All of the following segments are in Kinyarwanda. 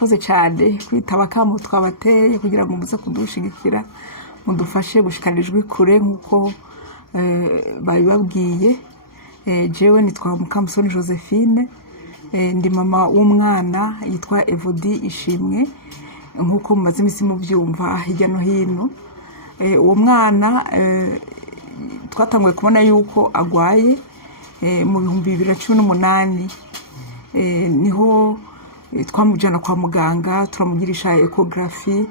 murakoze cyane kwitaba kamo twabateye kugira ngo muze kudushigikira mudufashe gushikarijwe kure nkuko babibabwiye. Jewe nitwa Mukamusoni Josephine, ndi mama w'umwana yitwa Evodie ISHIMWE nkuko mumaze imisi mubyumva hirya no hino. Uwo mwana twatanguye kubona yuko agwaye mu 2018, niho twamujana kwa muganga turamugirisha ecography,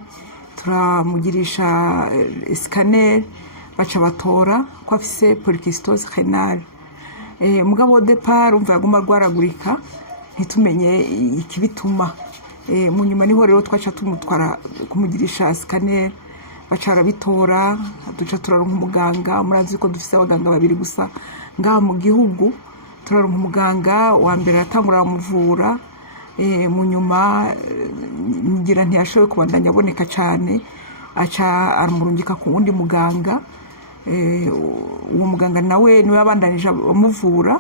turamugirisha scanner, baca batora ko afise polycystose rénale. Mugabo départ umva yaguma rwaragurika ntitumenye ikibituma. Mu nyuma niho rero twaca tumutwara kumugirisha scanner, bacara bitora, duca turaronka umuganga. Murazi ko dufise abaganga babiri gusa ngaha mu gihugu. Turaronka umuganga wa mbere atangura muvura, mu nyuma ngira ntiyashoboye kubandanya aboneka cyane, aca aramurungika ku wundi muganga. Uwo muganga nawe niwe abandanije amuvura,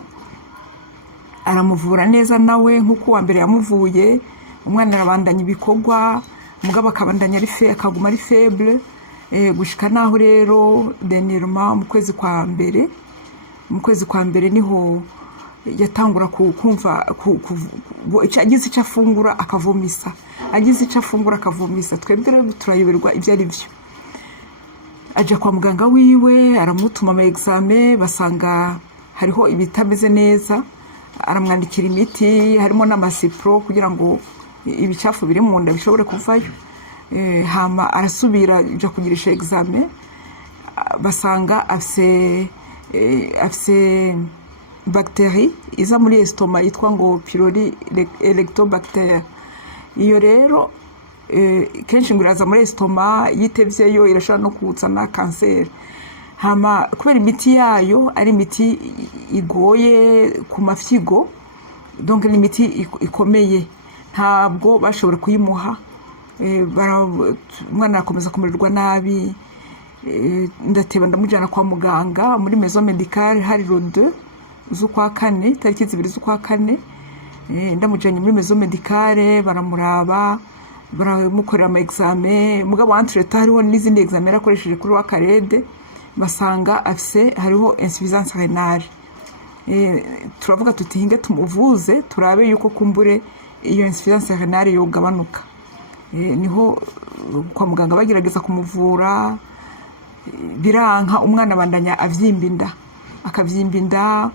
aramuvura neza nawe nkuko wa mbere yamuvuye. Umwana arabandanya ibikorwa, mugabo akabandanya akaguma ari faible, gushika naho rero dernièrement mu kwezi kwa mbere niho yatangura kumva agize icyo afungura akavomisa, twebwe rero turayoberwa ibyo ari byo. Aja kwa muganga wiwe aramutuma ama examen, basanga hariho ibitameze neza, aramwandikira imiti harimo n'amasipro kugira ngo ibicafu biri mu nda bishobore kuvayo. Hama arasubira aja kugirisha examen, basanga afise bacterie iza muri estomac yitwa ngo pylori helicobacter. Iyo rero kenshi ngiraza muri estomac, yitevyeyo irashobora no kuzana cancer. Hama kubera imiti yayo ari imiti igoye ku mafyigo, donc ni imiti ikomeye, ntabwo bashobora kuyimuha. Umwana akomeza kumererwa nabi, ndateba ndamujyana kwa muganga muri maison médicale hari le 2 z'ukwa kane, tariki 2 z'ukwa kane. Ndamujyanye muri maison médicale, baramuraba, baramukorera ama examen. Mugabo entre temps hariho n'izindi examen akoresheje kuri wa karede, basanga afise hariho insuffisance rénale. Turavuga tuti hinge tumuvuze turabe yuko kumbure iyo insuffisance rénale yogabanuka. Niho kwa muganga bagerageza kumuvura, biranka. Umwana bandanya avyimbinda, akavyimbinda.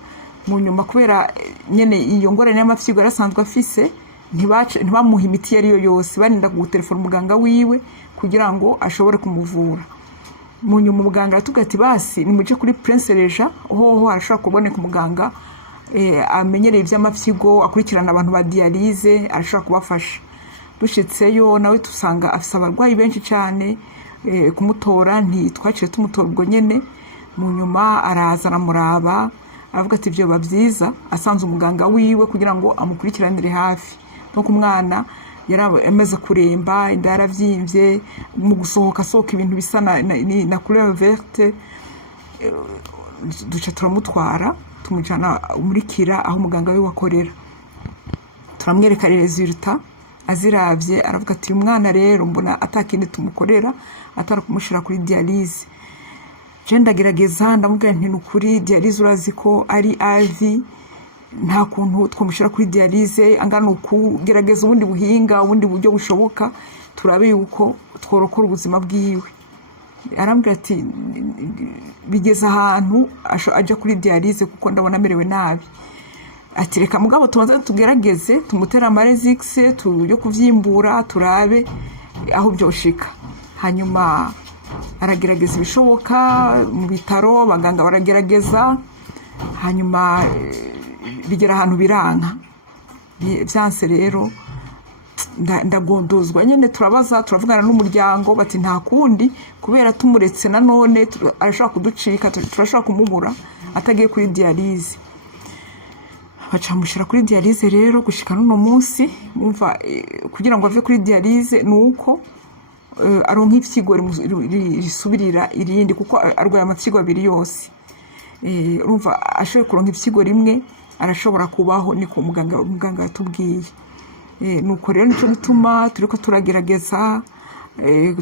Mu nyuma kubera nyene iyo ngorane y'amafyigo arasanzwe afise, ntibamuha imiti yari yo yose, barinda gutelefona umuganga wiwe kugira ngo ashobore kumuvura. Mu nyuma umuganga atugati basi nimuje kuri Prince Reja, hoho arashobora kuboneka umuganga amenyereye ivy'amafyigo, akurikirana abantu ba dialyse, arashobora kubafasha. Dushitseyo nawe tusanga afise abarwayi benshi cyane, kumutora ntitwaciye tumutora ubwo nyene. Mu nyuma araza aramuraba, aravuga ati ivyo bavyiza asanze umuganga wiwe kugira ngo amukurikiranire hafi. Nuko umwana yarameze kuremba, inda yaravyimbye, mu gusohoka ibintu bisa na couleur verte. Duca turamutwara tumujana muri Kira aho umuganga wiwe akorera, turamwereka resultat. Aziravye aravuga ati umwana rero mbona atakindi tumukorera atari kumushira kuri dialyse. Je ndagerageza ndamubwira nti nukuri dialyse urazi ko ari AV, nta kuntu twamushira kuri dialyse, angana ukugerageza ubundi buhinga, ubundi buryo bushoboka turabe yuko tworokora ubuzima bwiwe. Arambwira ati bigeza ahantu aja kuri dialyse kuko ndabona merewe nabi. Ati reka mugabo tubanza tugerageze tumutera amarezix yo kuvyimbura turabe aho byoshika. Hanyuma aragerageza ibishoboka mu bitaro, abaganga baragerageza, hanyuma bigera ahantu biranka. Vyanse rero ndagondozwa nyene, turavugana n'umuryango bati nta kundi, kubera tumuretse nanone arashaka kuducika, turashaka kumubura atagiye kuri dialyse. Bacamushira kuri dialyse rero gushika n'uno munsi. Umva kugira ngo ave kuri dialyse nuko aronka ifyigo risubirira irindi, kuko arwaye amafyigo abiri yose. Urumva ashoboye kuronka ifyigo rimwe arashobora kubaho, niko muganga yatubwiye. nuko rero nico gituma turiko turagerageza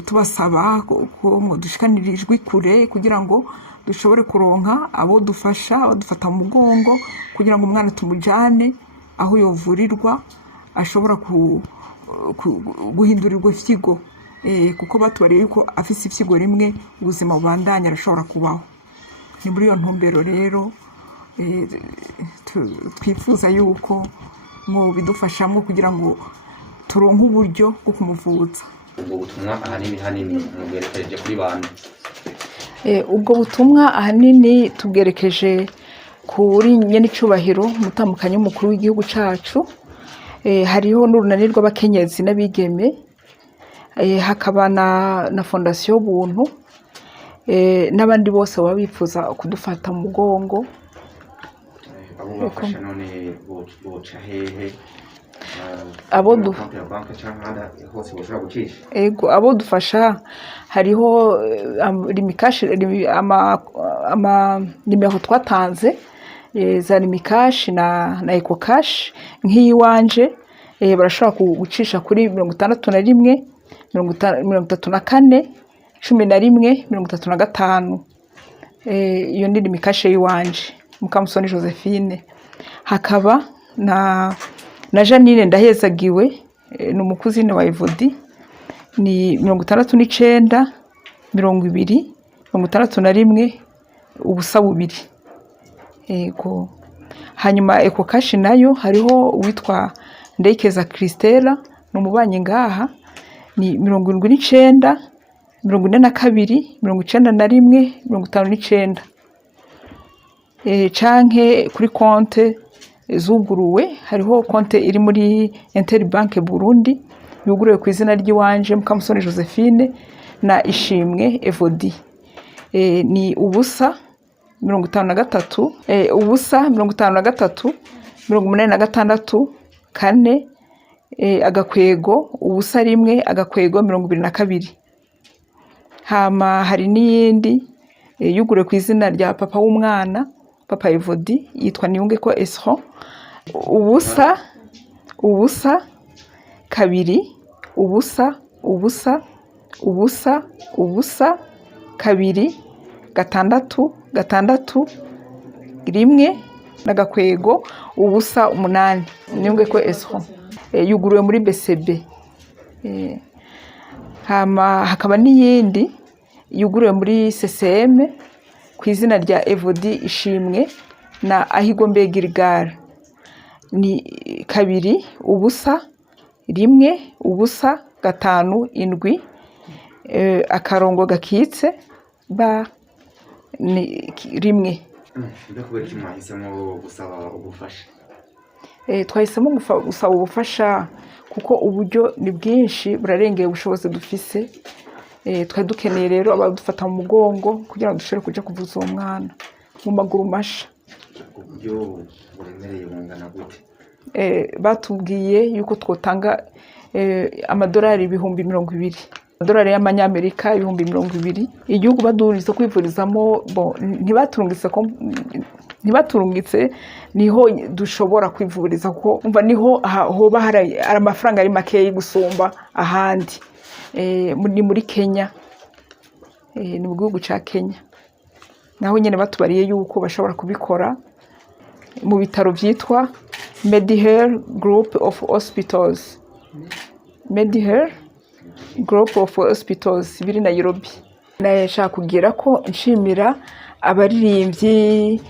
tubasaba ko dushikanirijwe kure kugira ngo dushobore kuronka abo dufasha badufata mu mugongo kugira ngo umwana tumujane aho yovurirwa ashobora guhindurirwa ifyigo kuko batubariye yuko afise ifyigo rimwe ubuzima bubandanya arashobora kubaho. Ni muri iyo ntumbero rero twifuza yuko ngo bidufashamwe kugira ngo turonke uburyo bwo kumuvuza. Ubwo butumwa ahanini mubwerekeje kuri bantu. Ubwo butumwa ahanini tubwerekeje kuri nyene icubahiro mutamukanye w'umukuru w'igihugu cacu. Hariho n'urunani rw'abakenyezi n'abigeme, hakaba na fondation Ubuntu, n'abandi bose baba bifuza kudufata mu mugongo. Abo bafasha none boca hehe? Abo abo dufasha hariho Lumicash nimero twatanze za Lumicash na Ecocash nk'iyiwanje barashobora kugucisha kuri 61 34 11 35. Iyo ni Lumicash yiwanje Mukamusoni Josephine. Hakaba na Janine ndahezagiwe n'umukuzine wa Evodie ni 69 20 61 ubusa 2. Ego hanyuma Ecocash nayo hariho uwitwa Ndekeza Christella n'umubanyi ngaha ni 79 42 91 59. Canke kuri konte zuguruwe hariho konte iri muri Interbank Burundi yuguruwe ku izina ry'iwanje Mukamusoni Josephine na ISHIMWE Evodie. Ni ubusa 53 ubusa 53 86 4 agakwego ubusa rimwe agakwego 22. Hama hari n'iyindi yuguruwe ku izina rya papa w'umwana Papa Evodie yitwa NIYUNGEKO Esron. Ubusa kabiri ubusa kabiri gatandatu rimwe n'agakwego ubusa 8. NIYUNGEKO Esron yuguruwe muri B.C.B. Hama hakaba n'iyindi yuguruwe muri CCM ku izina rya Evodie ISHIMWE na ahigombe ni kabiri ubusa rimwe ubusa gatanu indwi akarongo gakitse ba ni rimwe. Ndakubera iki mwahisemo gusaba ubufasha? Twahisemo gusaba ubufasha kuko uburyo ni bwinshi burarengeye ubushobozi dufise. Twari dukeneye rero abadufata mu mugongo kugira ngo dushobore kuja kuvuza uwo mwana mu maguru masha. Uburyo buremereye bungana gute? Batubwiye yuko twotanga amadolari 20,000, amadolari y'amanyamerika 20,000. Igihugu baduriza kwivurizamo ntibaturungitse niho dushobora kwivuriza ko umva niho hoba hari amafaranga ari makeyi gusumba ahandi. Ni muri Kenya, ni mu gihugu ca Kenya. Naho nyene batubariye yuko bashobora kubikora mu bitaro vyitwa Mediher Group of Hospitals. Mediher Group of Hospitals biri Nairobi. Nashaka kugira ko nshimira abaririmbyi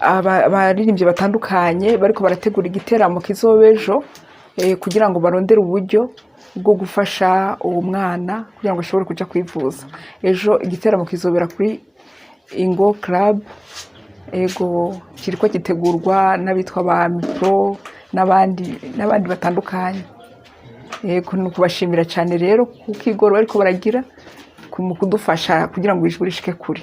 abaririmbyi batandukanye bariko barategura igiteramo kizobejo kugira ngo barondere uburyo bwo gufasha uwo mwana kugira ngo ashobore kuja kwivuza. Ejo igiteramo kizobera kuri Ingo Club. Ego kiriko gitegurwa n'abitwa ba Mikro n'abandi batandukanye. Ego nukubashimira cyane rero kuko igoro bariko baragira kudufasha kugira ngo ijuru rishike kure.